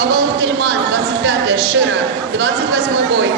Телековалов Тельман, 25-й, Шира, 28-й бой.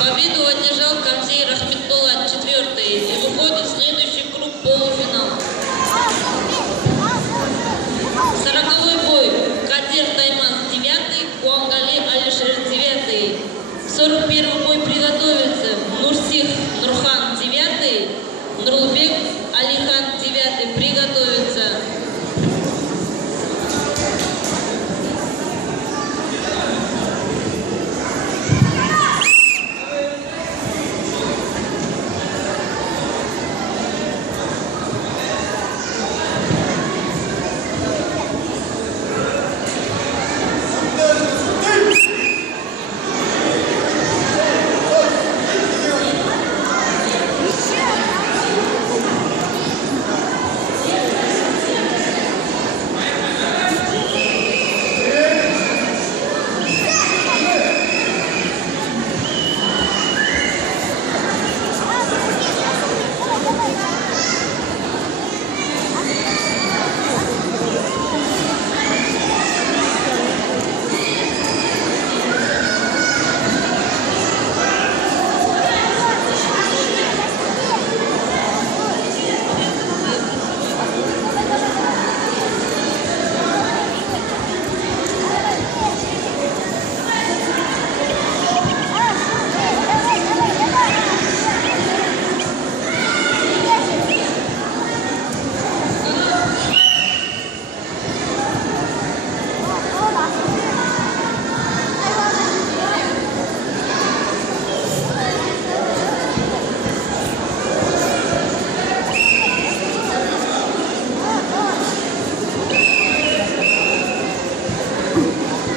Победу одержал Камзей Рахметулла, 4-й, и выходит в следующий круг полуфинал. 40-й бой. Кадир Таймас, 9-й, Куангали Алишер, 9-й. 41-й бой приготовится. Нурсих Нурхан, 9-й, Нурлбек Алихан, 9-й, приготовится.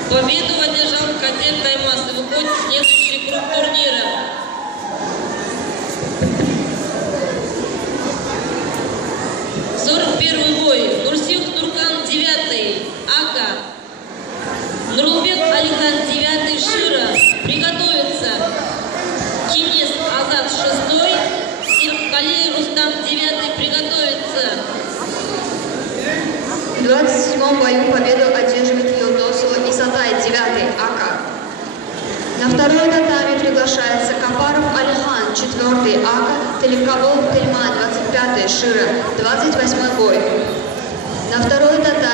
Победу одержал Кадир Таймас и выходит в следующий круг турнира. 41-й бой. Нурсих Нурхан, 9-й, Ака. Нурлбек Алихан, 9-й, Шира. Приготовиться. Кинес Азат, 6-й. Сиркали Рустам, 9-й, приготовиться. В 27-м бою победу одерживает Юлдосова Исатай, 9-й, Ака. На второй татами приглашается Капаров Алихан, 4-й, Ака, Телековалов Тельман, 25-й, Шира, 28-й бой. На второй татами